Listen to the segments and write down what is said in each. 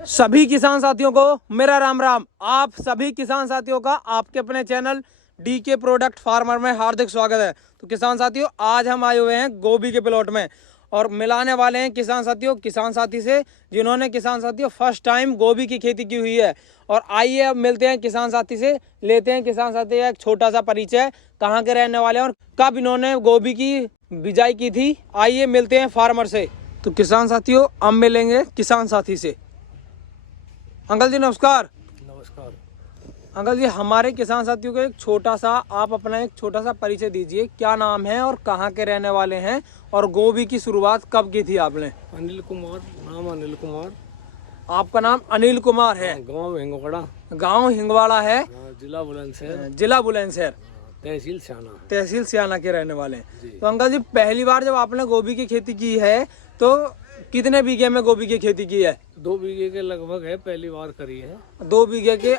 सभी किसान साथियों को मेरा राम राम। आप सभी किसान साथियों का आपके अपने चैनल डीके प्रोडक्ट फार्मर में हार्दिक स्वागत है। तो किसान साथियों, आज हम आए हुए हैं गोभी के प्लॉट में और मिलाने वाले हैं किसान साथी से जिन्होंने किसान साथियों फर्स्ट टाइम गोभी की खेती की हुई है। और आइए अब मिलते हैं किसान साथी से, लेते हैं किसान साथी का एक छोटा सा परिचय, कहाँ के रहने वाले हैं और कब इन्होंने गोभी की बिजाई की थी। आइए मिलते हैं फार्मर से। तो किसान साथियों, अब मिलेंगे किसान साथी से। अंकल जी नमस्कार। नमस्कार अंकल जी, हमारे किसान साथियों को आप अपना एक छोटा सा परिचय दीजिए। क्या नाम है और कहाँ के रहने वाले हैं और गोभी की शुरुआत कब की थी आपने? अनिल कुमार, नाम अनिल कुमार। आपका नाम अनिल कुमार है। गांव हिंगवाड़ा। गांव हिंगवाड़ा है। जिला बुलंदशहर। जिला बुलंदशहर, तहसील सियाना। तहसील सियाना के रहने वाले हैं। तो अंकल जी, पहली बार जब आपने गोभी की खेती की है तो कितने बीघे में गोभी की खेती की है? 2 बीघे के लगभग है, पहली बार करी है। 2 बीघे के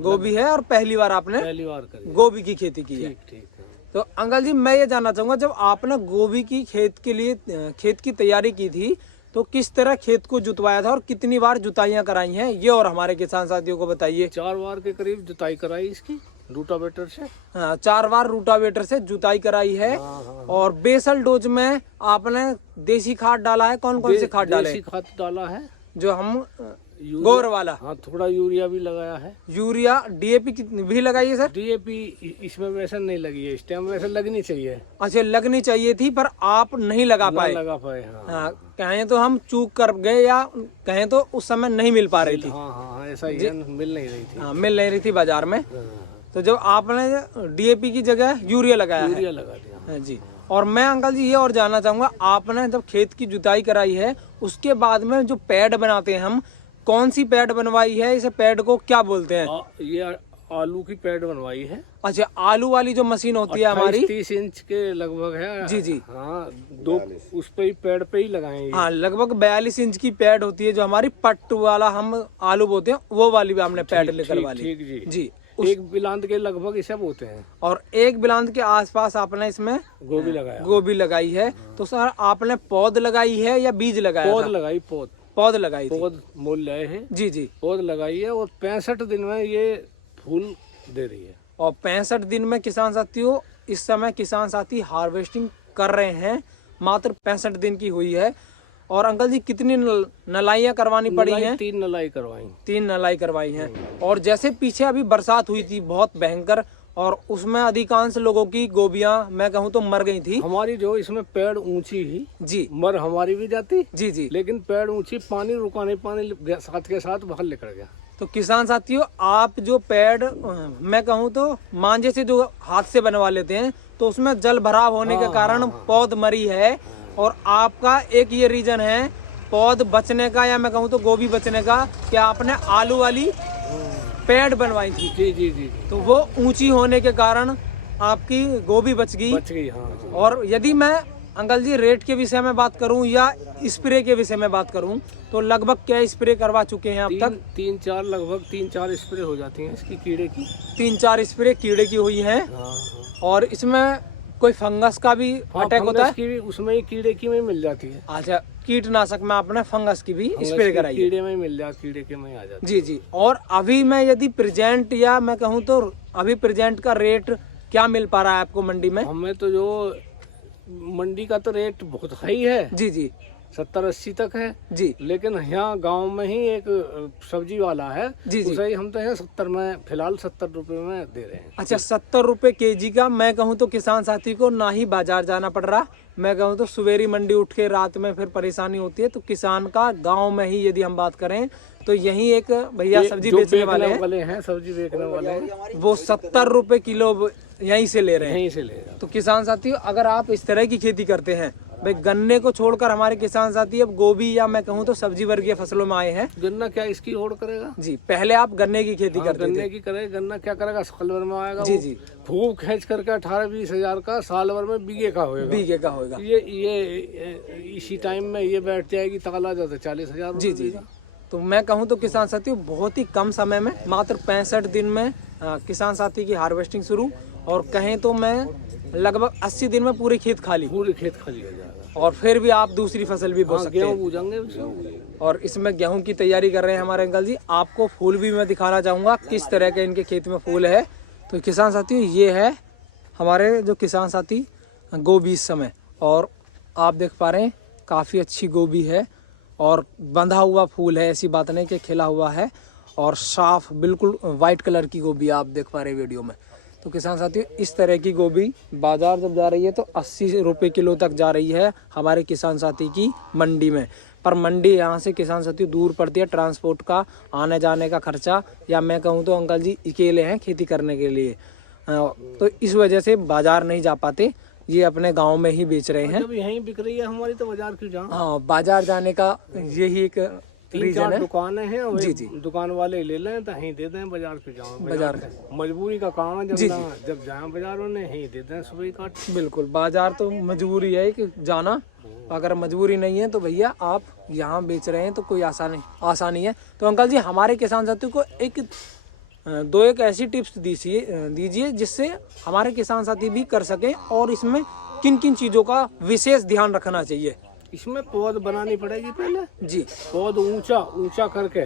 गोभी है और पहली बार आपने करी गोभी की खेती की है। ठीक है। तो अंकल जी, मैं ये जानना चाहूंगा, जब आपने गोभी की खेत की तैयारी की थी तो किस तरह खेत को जुतवाया था और कितनी बार जुताइयां कराई हैं, ये और हमारे किसान साथियों को बताइए। 4 बार के करीब जुताई कराई इसकी रूटावेटर से। हाँ, 4 बार रूटावेटर से जुताई कराई है। और बेसल डोज में आपने देसी खाद डाला है? कौन कौन से खाद डाले? देसी खाद डाला है, जो हम गोबर वाला। हाँ, थोड़ा यूरिया भी लगाया है। यूरिया, डीएपी भी लगाई है सर? डीएपी इसमें वैसे नहीं लगी है, इस टाइम वैसे लगनी चाहिए। अच्छा, लगनी चाहिए थी पर आप नहीं लगा पाए। हाँ, कहें तो हम चूक कर गए या कहें तो उस समय नहीं मिल पा रही थी। हाँ, ऐसा ही है, मिल नहीं रही थी। हाँ, मिल नहीं रही थी बाजार में। तो जब आपने डीएपी की जगह यूरिया लगाया है? यूरिया लगा दिया। हाँ जी। और मैं अंकल जी ये और जानना चाहूंगा, आपने जब खेत की जुताई कराई है उसके बाद में जो पैड बनाते हैं हम, कौन सी पैड बनवाई है? इसे पैड को क्या बोलते हैं? ये आलू की पैड बनवाई है। अच्छा, आलू वाली जो मशीन होती है हमारी 30 इंच के लगभग है। जी। हाँ, 2 उस पे ही पैड पे ही लगाए। हाँ, लगभग 42 इंच की पैड होती है, जो हमारी पट्ट वाला हम आलू बोते हैं, वो वाली भी हमने पैड लेकर वाली। ठीक जी। 1 बिलांद के लगभग इसे बोते हैं। और 1 बिलांद के आसपास आपने इसमें गोभी लगाई है। तो सर, आपने पौध लगाई है या बीज लगाया? पौध लगाई थी। पौध मोल लाए हैं। जी। पौध लगाई है और 65 दिन में ये फूल दे रही है। और 65 दिन में किसान साथियों, इस समय किसान साथी हार्वेस्टिंग कर रहे हैं। मात्र 65 दिन की हुई है। और अंकल जी, कितनी नलाइयाँ करवानी पड़ी हैं? 3 नलाई करवाई। 3 नलाई करवाई हैं। और जैसे पीछे अभी बरसात हुई थी बहुत भयंकर, और उसमें अधिकांश लोगों की गोभियां मैं कहूँ तो मर गई थी। हमारी जो इसमें पेड़ ऊंची ही जी, मर हमारी भी जाती। जी। लेकिन पेड़ ऊंची, पानी रुका नहीं, पानी साथ के साथ बाहर निकल गया। तो किसान साथियों, आप जो पेड़ मैं कहूँ तो मांझे से जो हाथ से बनवा लेते हैं, तो उसमें जल भराव होने के कारण पौध मरी है। और आपका एक ये रीजन है पौध बचने का, या मैं कहूँ तो गोभी बचने का, कि आपने आलू वाली पेड़ बनवाई थी। जी। तो वो ऊंची होने के कारण आपकी गोभी बच गई। हाँ। और यदि मैं अंकल जी रेट के विषय में बात करूं या स्प्रे के विषय में बात करूं, तो लगभग क्या स्प्रे करवा चुके हैं अब तक? 3-4 स्प्रे हो जाती हैं इसकी, कीड़े की। 3-4 स्प्रे कीड़े की हुई हैं। और इसमें कोई फंगस का भी अटैक होता है? उसमें ही कीड़े की में मिल जाती है। अच्छा, कीटनाशक में आपने फंगस की भी स्प्रे कराई? कीड़े में मिल जाती, कीड़े के में आ जाती। जी। और अभी मैं यदि प्रेजेंट या मैं कहूँ तो अभी प्रेजेंट का रेट क्या मिल पा रहा है आपको मंडी में? हमें तो जो मंडी का तो रेट बहुत हाई है। जी। 70-80 तक है। जी। लेकिन यहाँ गांव में ही एक सब्जी वाला है। जी। उसे हम तो यहाँ 70 में, फिलहाल 70 रुपए में दे रहे हैं। अच्छा, 70 रुपए केजी का। मैं कहूँ तो किसान साथी को ना ही बाजार जाना पड़ रहा, मैं कहूँ तो सवेरी मंडी उठ के रात में फिर परेशानी होती है। तो किसान का गाँव में ही यदि हम बात करें तो यही एक भैया सब्जी बेचने वाले हैं, सब्जी बेचने वाले हैं, वो 70 रुपए किलो यहीं से ले रहे हैं। यहीं से ले रहे हैं। तो किसान साथियों, अगर आप इस तरह की खेती करते हैं, भाई गन्ने को छोड़कर हमारे किसान साथी अब गोभी या मैं कहूँ तो सब्जी वर्गीय फसलों में आए हैं। गन्ना क्या इसकी होड़ करेगा? जी। पहले आप गन्ने की खेती करते थे। गन्ने की करेगा, गन्ना क्या करेगा, साल भर में आएगा। जी। खूब खींच करके 18-20 हजार का साल भर में बीघे का होगा। ये इसी टाइम में ये बैठ जाएगी, तकला जाता 40 हजार। जी। तो मैं कहूँ तो किसान साथियों, बहुत ही कम समय में, मात्र 65 दिन में किसान साथी की हार्वेस्टिंग शुरू, और कहें तो मैं लगभग 80 दिन में पूरी खेत खाली हो जाएगा। और फिर भी आप दूसरी फसल भी बो सकते हैं। गेहूं बूझेंगे। और इसमें गेहूं की तैयारी कर रहे हैं हमारे अंकल जी। आपको फूल भी मैं दिखाना चाहूँगा किस तरह के इनके खेत में फूल है। तो किसान साथियों ये है हमारे जो किसान साथी गोभी इस समय, और आप देख पा रहे हैं काफ़ी अच्छी गोभी है और बंधा हुआ फूल है, ऐसी बात नहीं कि खिला हुआ है, और साफ बिल्कुल वाइट कलर की गोभी आप देख पा रहे हैं वीडियो में। तो किसान साथियों इस तरह की गोभी बाजार जब जा रही है तो 80 रुपये किलो तक जा रही है हमारे किसान साथी की मंडी में। पर मंडी यहाँ से किसान साथियों दूर पड़ती है, ट्रांसपोर्ट का आने जाने का खर्चा, या मैं कहूँ तो अंकल जी अकेले हैं खेती करने के लिए, तो इस वजह से बाजार नहीं जा पाते, ये अपने गांव में ही बेच रहे हैं। जब यहीं बिक रही है हमारी तो बाजार क्यों जाऊं? हाँ, बाजार जाने का यही एक रीजन है। दुकानें हैं, जी जी, दुकान वाले ले लें तो यहीं दे दें, बाजार क्यों जाऊं? बाजार मजबूरी का काम है, जी जब जाए बाजारों ने यहीं दे दें सुबह काट। बिल्कुल, बाजार तो मजबूरी है कि जाना, अगर मजबूरी नहीं है तो भैया आप यहाँ बेच रहे हैं तो कोई आसानी है। तो अंकल जी हमारे किसान साथियों को एक ऐसी टिप्स दीजिए जिससे हमारे किसान साथी भी कर सकें, और इसमें किन किन चीज़ों का विशेष ध्यान रखना चाहिए। इसमें पौध बनानी पड़ेगी पहले जी, पौध ऊंचा करके,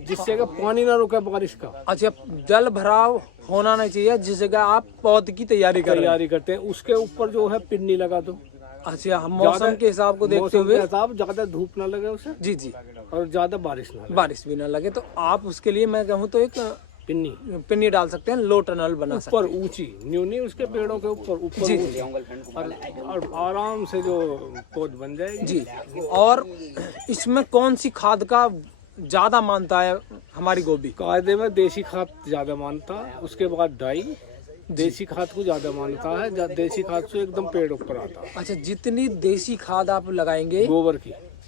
जिससे कि पानी ना रुके बारिश का। अच्छा, जल भराव होना नहीं चाहिए, जिस जगह आप पौध की तैयारी करते हैं उसके ऊपर जो है पिन्नी लगा दो। अच्छा, हम मौसम के हिसाब को देखते हुए, ज्यादा धूप ना लगे उसे, जी जी, और ज्यादा बारिश भी ना लगे, तो आप उसके लिए मैं कहूँ तो एक पिन्नी डाल सकते हैं, लो टनल बना सकते हैं, ऊपर ऊंची न्यूनी उसके पेड़ों के ऊपर जी, और आराम से जो पौध बन जाएगी जी। और इसमें कौन सी खाद का ज्यादा मानता है हमारी गोभी? कायदे में देसी खाद ज्यादा मानता है, उसके बाद डाई देसी खाद को ज्यादा मानता है, देसी खाद से एकदम पेड़ ऊपर आता है। अच्छा, जितनी देसी खाद आप लगाएंगे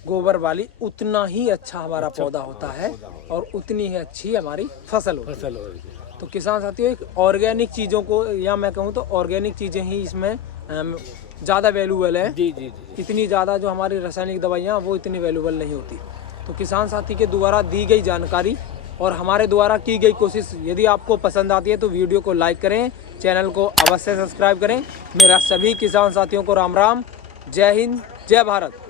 गोबर वाली, उतना ही अच्छा हमारा पौधा होता है और उतनी ही अच्छी हमारी फसल होगी। तो किसान साथियों एक ऑर्गेनिक चीज़ों को, या मैं कहूँ तो ऑर्गेनिक चीज़ें ही इसमें ज़्यादा वैल्यूबल है। जी। इतनी ज़्यादा जो हमारी रासायनिक दवाइयाँ वो इतनी वैल्यूबल नहीं होती। तो किसान साथी के द्वारा दी गई जानकारी और हमारे द्वारा की गई कोशिश यदि आपको पसंद आती है तो वीडियो को लाइक करें, चैनल को अवश्य सब्सक्राइब करें। मेरा सभी किसान साथियों को राम राम, जय हिंद, जय भारत।